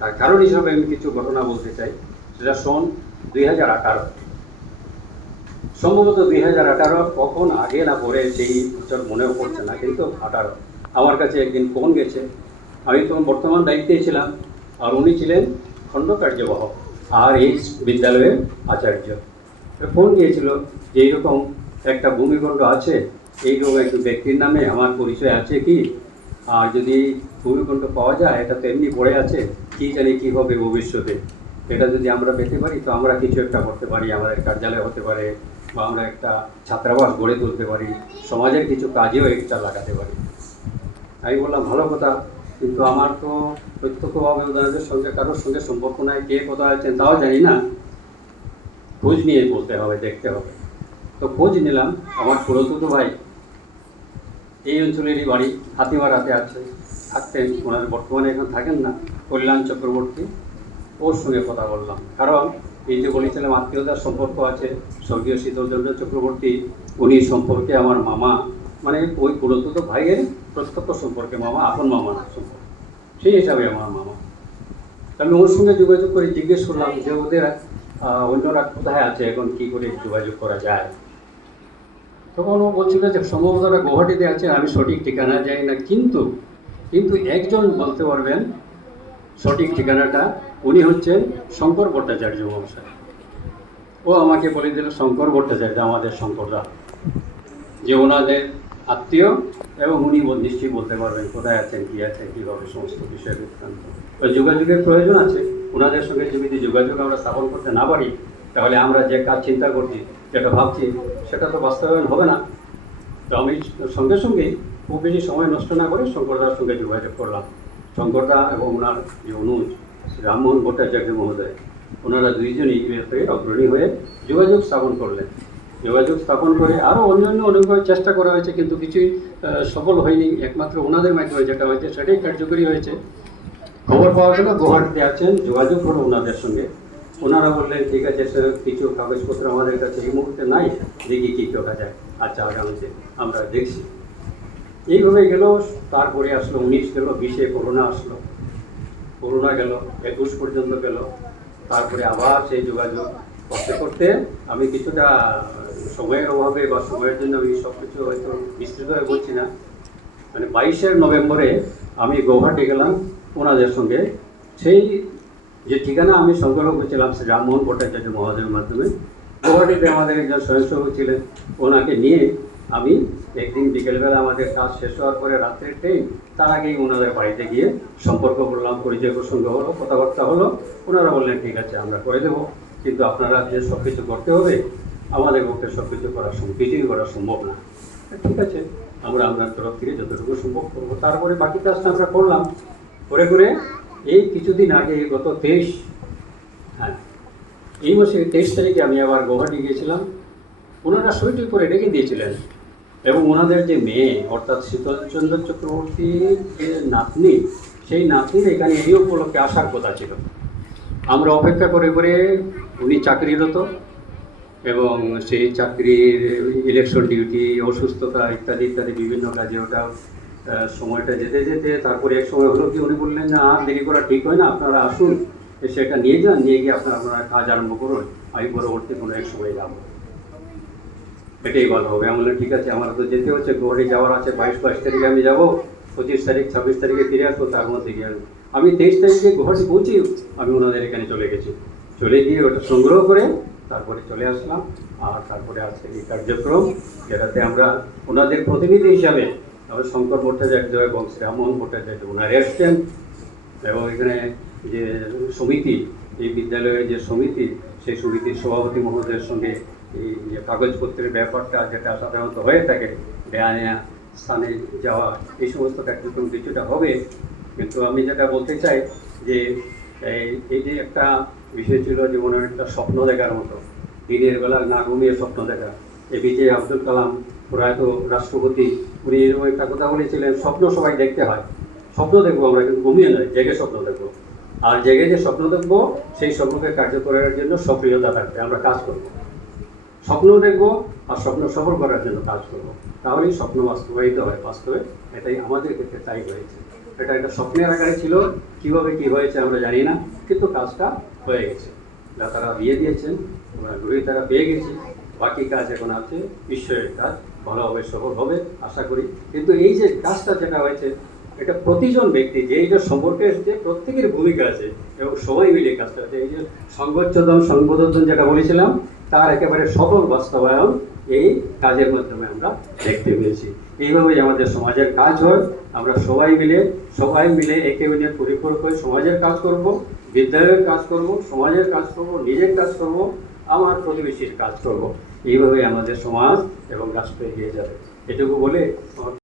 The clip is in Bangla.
তার কারণ হিসাবে আমি কিছু ঘটনা বলতে চাই। সেটা সন 2018, সম্ভবত 2018, কখন আগে না পরে সেই বছর মনেও পড়ছে না, কিন্তু 18 আমার কাছে একদিন ফোন গেছে। আমি তখন বর্তমান দায়িত্বে ছিলাম, আর উনি ছিলেন খণ্ড কার্যবাহ আর এই বিদ্যালয়ের আচার্য। ফোন গিয়েছিল যে এইরকম একটা ভূমিখণ্ড আছে, এইরকম একটু ব্যক্তির নামে আমার পরিচয় আছে কি, আর যদি ভূমিখণ্ড পাওয়া যায়, এটা তো এমনি পড়ে আছে, কী জানি কী হবে ভবিষ্যতে, এটা যদি আমরা পেতে পারি তো আমরা কিছু একটা করতে পারি, আমাদের কার্যালয় হতে পারে, বা আমরা একটা ছাত্রাবাস গড়ে তুলতে পারি, সমাজের কিছু কাজেও একটা লাগাতে পারি। আমি বললাম ভালো কথা, কিন্তু আমার তো প্রত্যক্ষভাবে ওনাদের সঙ্গে কারোর সঙ্গে সম্পর্ক নাই, কে কোথায় আছেন তাও জানি না, খোঁজ নিয়ে বলতে হবে, দেখতে হবে। তো খোঁজ নিলাম, আমার পুরোতো ভাই এই অঞ্চলেরই বাড়ি, হাতিমারাতে আছে, থাকতেন, ওনার বর্তমানে এখন থাকেন না, কল্যাণ চক্রবর্তী। ওর সঙ্গে কথা বললাম, কারণ এই যে বলেছিলাম আত্মীয়তার সম্পর্ক আছে, স্বর্গীয় শীতলচন্দ্র চক্রবর্তী, উনি সম্পর্কে আমার মামা, মানে ওই পুরোতো ভাইয়ের প্রত্যক্ষ সম্পর্কে মামা, আপন মামা সম্পর্ক, সেই হিসাবে আমার মামা। আমি ওর সঙ্গে যোগাযোগ করে জিজ্ঞেস করলাম যে ওদের অন্যরা কোথায় আছে, এখন কি করে যোগাযোগ করা যায়। তখন ও বলছিল যে সম্ভবত ওরা গুয়াহাটিতে আছে, আমি সঠিক ঠিকানা যাই না, কিন্তু কিন্তু একজন বলতে পারবেন সঠিক ঠিকানাটা, উনি হচ্ছেন শঙ্কর ভট্টাচার্য মহাশয়। ও আমাকে বলে দিল শঙ্কর ভট্টাচার্য আমাদের শঙ্করদা, যে ওনাদের আত্মীয়, এবং উনি নিশ্চয়ই বলতে পারবেন কোথায় আছেন, কী আছেন, কীভাবে সমস্ত বিষয় বৃত্তান্ত। তো যোগাযোগের প্রয়োজন আছে, ওনাদের সঙ্গে যদি যোগাযোগ আমরা স্থাপন করতে না পারি, তাহলে আমরা যে কাজ চিন্তা করছি, যেটা ভাবছি, সেটা তো বাস্তবায়ন হবে না। তো আমি সঙ্গে সঙ্গেই খুব বেশি সময় নষ্ট না করে শঙ্করদার সঙ্গে যোগাযোগ করলাম। শঙ্করদা এবং ওনার যে অনুজ রামমোহন ভট্টাচার্য মহোদয়, ওনারা দুইজনই এই ব্যাপারে অগ্রণী হয়ে যোগাযোগ স্থাপন করলেন। যোগাযোগ স্থাপন করে আরও অন্যান্য অনেকভাবে চেষ্টা করা হয়েছে, কিন্তু কিছুই সফল হয়নি। একমাত্র ওনাদের মাধ্যমে যেটা হয়েছে সেটাই কার্যকরী হয়েছে। খবর পাওয়া গেল গুয়াহাটিতে আছেন, যোগাযোগ হলো ওনাদের সঙ্গে। ওনারা বললেন ঠিক আছে স্যার, কিছু কাগজপত্র আমাদের কাছে এই মুহূর্তে নাই, দেখি কী করা যায়, আচ্ছা আগামীতে আমরা দেখছি। এইভাবে গেল। তারপরে আসলো 19 গেল, 20-এ করোনা আসলো, করোনা গেল, 21 পর্যন্ত গেল। তারপরে আবার সেই যোগাযোগ করতে করতে আমি কিছুটা সময়ের অভাবে বা সময়ের জন্য আমি সব কিছু হয়তো বিস্তৃতভাবে বলছি না, মানে 22শে নভেম্বরে আমি গুয়াহাটি গেলাম ওনাদের সঙ্গে। সেই যে ঠিকানা আমি সংগ্রহ করেছিলাম শ্রী রামমোহন ভট্টাচার্য মহোদয়ের মাধ্যমে, গুয়াহাটিতে আমাদের একজন স্বয়ংসেবক ছিলেন, ওনাকে নিয়ে আমি একদিন বিকেলবেলা আমাদের কাজ শেষ হওয়ার পরে রাত্রের ট্রেন, তার আগেই ওনাদের বাড়িতে গিয়ে সম্পর্ক করলাম, পরিচয় প্রসঙ্গ হলো, কথাবার্তা হলো। ওনারা বললেন ঠিক আছে আমরা করে দেবো, কিন্তু আপনারা যে সব কিছু করতে হবে, আমাদের পক্ষে সব কিছু কিছুই করা সম্ভব না। ঠিক আছে, আমরা আপনার তরফ থেকে যতটুকু সম্ভব করবো। তারপরে বাকি কাজটা আমরা করলাম, করে করে এই কিছুদিন আগে গত 23, হ্যাঁ এই মাসে 23 তারিখে আমি আবার গুয়াহাটি গিয়েছিলাম। ওনারা সইটি করে রেখে দিয়েছিলেন, এবং ওনাদের যে মেয়ে অর্থাৎ শীতলচন্দ্র চক্রবর্তীর যে নাতনি, সেই নাতনির এখানে এই উপলক্ষে আসার কথা ছিল। আমরা অপেক্ষা করে করে, উনি চাকরিরত, এবং সেই চাকরির ইলেকশন ডিউটি, অসুস্থতা ইত্যাদি ইত্যাদি বিভিন্ন কাজে ওটা সময়টা যেতে যেতে তারপরে এক সময় হলো কি উনি বললেন না আর দেরি করা ঠিক হয় না, আপনারা আসুন, এসে এটা নিয়ে যান, নিয়ে গিয়ে আপনারা কাজ আরম্ভ করুন, আমি পরবর্তী কোনো এক সময় যাবো, এটাই ভালো হবে। আমি বললাম ঠিক আছে, আমার তো যেতে হচ্ছে, গুয়াহাটি যাওয়ার আছে, 22 তারিখে আমি যাবো, 25 তারিখ 26 তারিখে ফিরে আসবো, তার মধ্যে গিয়ে আমি 23 তারিখে গুয়াহাটি পৌঁছি, আমি ওনাদের এখানে চলে গেছি, চলে গিয়ে ওটা সংগ্রহ করে তারপরে চলে আসলাম। আর তারপরে আছে এই কার্যক্রম, যেটাতে আমরা ওনাদের প্রতিনিধি হিসাবে আমরা শঙ্কর ভট্টাচার্য এবং শ্রী রামমোহন ভট্টাচার্য ওনারা এসছেন, এবং এখানে যে সমিতি, এই বিদ্যালয়ের যে সমিতি, সেই সমিতির সভাপতি মহোদয়ের সঙ্গে এই যে কাগজপত্রের ব্যাপারটা যেটা সাধারণত হয়ে থাকে, দেয়া নেয়া, স্থানে যাওয়া, এই সমস্ত কার্যক্রম কিছুটা হবে। কিন্তু আমি যেটা বলতে চাই যে এই যে একটা বিষয় ছিল, জীবনের একটা স্বপ্ন দেখার মতো, দিনের বেলা না ঘুমিয়ে স্বপ্ন দেখা। এপিজে আব্দুল কালাম প্রয়াত রাষ্ট্রপতি, উনি এরকম একটা কথা বলেছিলেন, স্বপ্ন সবাই দেখতে হয়, স্বপ্ন দেখবো আমরা, কিন্তু ঘুমিয়ে নয়, জেগে স্বপ্ন দেখবো। আর জেগে যে স্বপ্ন দেখবো, সেই স্বপ্নকে কার্য করার জন্য সক্রিয়তা থাকবে, আমরা কাজ করবো, স্বপ্ন দেখবো আর স্বপ্ন সফল করার জন্য কাজ করবো, তাহলেই স্বপ্ন বাস্তবায়িত হয় বাস্তবে। এটাই আমাদের ক্ষেত্রে তাই হয়েছে। এটা একটা স্বপ্নের আকারে ছিল, কীভাবে কী হয়েছে আমরা জানি না, কিন্তু কাজটা হয়ে গেছে। তারা বিয়ে দিয়েছেন, আমরা গৃহীতারা পেয়ে গেছি, বাকি কাজ এখন আছে, ঈশ্বরের কাজ, ভালোভাবে সফল হবে আশা করি। কিন্তু এই যে কাজটা যেটা হয়েছে, এটা প্রতিজন ব্যক্তি যে এইটা সম্পর্কে এসেছে প্রত্যেকের ভূমিকা আছে এবং সবাই মিলে কাজটা হচ্ছে। এই যে সংগচ্ছদন সংবোধন যেটা বলেছিলাম, তার একেবারে সফল বাস্তবায়ন এই কাজের মাধ্যমে আমরা দেখতে পেয়েছি। এইভাবেই আমাদের সমাজের কাজ হয়। আমরা সবাই মিলে একে অন্যে পরিপূরক হয়ে সমাজের কাজ করব, বিদ্যালয়ের কাজ করব, সমাজের কাজ করব, নিজের কাজ করব, আমার প্রতিবেশীর কাজ করব। এইভাবেই আমাদের সমাজ এবং রাষ্ট্র এগিয়ে যাবে। এটুকু বলে